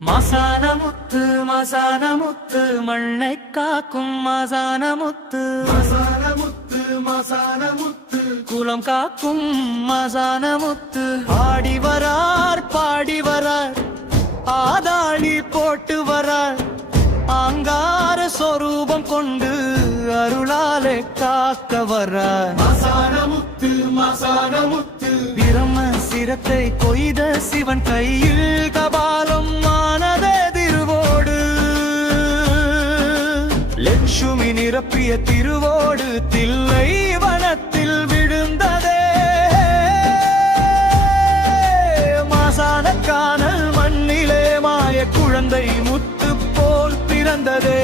மசானமுத்து மசானமுத்து மண்ணை காக்கும் மசானமுத்து மசானமுத்து மசானமுத்து குலம் காக்கும் மசானமுத்து ஆடி வரார் பாடி வரார் ஆதாளி போட்டு வரார் ஆங்கார சொரூபம் கொண்டு அருளாலே காக்க வரார் மசானமுத்து மசானமுத்து பிரம்ம சிரத்தை கொய்த சிவன் கையில் கபாலம் ஆனதே திருவோடு லட்சுமி நிரப்பிய திருவோடு தில்லை வனத்தில் விழுந்ததே மாசான காணல் மண்ணிலே மாய குழந்தை முத்து போல் பிறந்ததே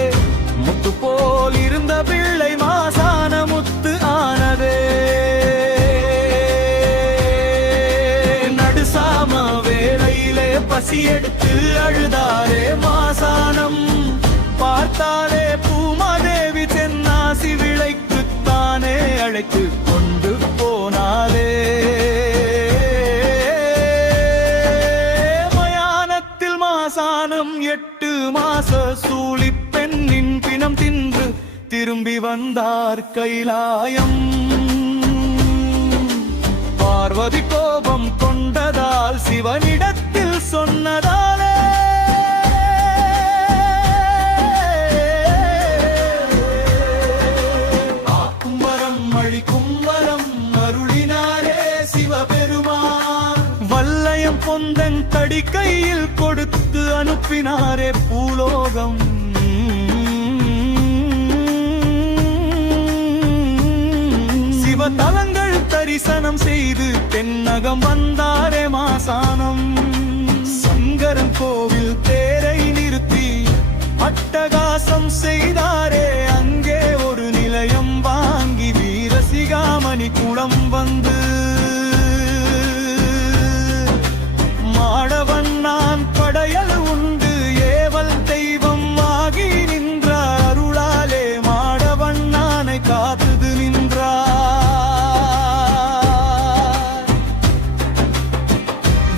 முத்து போல் இருந்த பிள்ளை மாசான முத்து ஆனதே நடுசாம வேளையிலே பசி எடுத்து அழுதாரே மாசானம் பார்த்தாலே பூமாதேவி தென்னாசி விளைக்குத்தானே அழைத்து கொண்டு போனாலே மயானத்தில் மாசானம் 8 மாச சூழி பெண்ணின் பிணம் தின்று திரும்பி வந்தார் கைலாயம் பார்வதி கோபம் கொண்டதால் சிவனிடத்தில் சொன்னதாலே ஆக்கும் வரம் அழிக்கும் வரம் அருளினாரே சிவபெருமான் வல்லையம் பொந்தன் தடி கையில் கொடுத்து அனுப்பினாரே பூலோகம் சிவதலங்கள் தரிசனம் செய்து தென்னகம் வந்தாரே மாசானம் சங்கரன் கோவில் தேரை நிறுத்தி அட்டகாசம் செய்தாரே அங்கே ஒரு நிலையம் வாங்கி வீரசிகாமணி குளம் வந்து மாடவன் நான் படையல் உண்டு ஏவல் தெய்வம் ஆகி நின்றார் அருளாலே மாடவன் நானை காத்து நின்றார்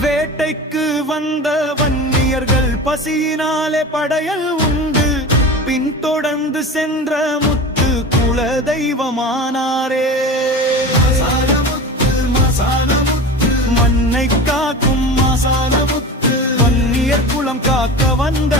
வேட்டைக்கு வந்த வன்னியர்கள் பசியினாலே படையல் உண்டு பின்தொடர்ந்து சென்ற முத்து குல தெய்வமானாரே மசானமுத்து மசானமுத்து மண்ணை காக்கும் மசானமுத்து வன்னியர் குலம் காக்க வந்த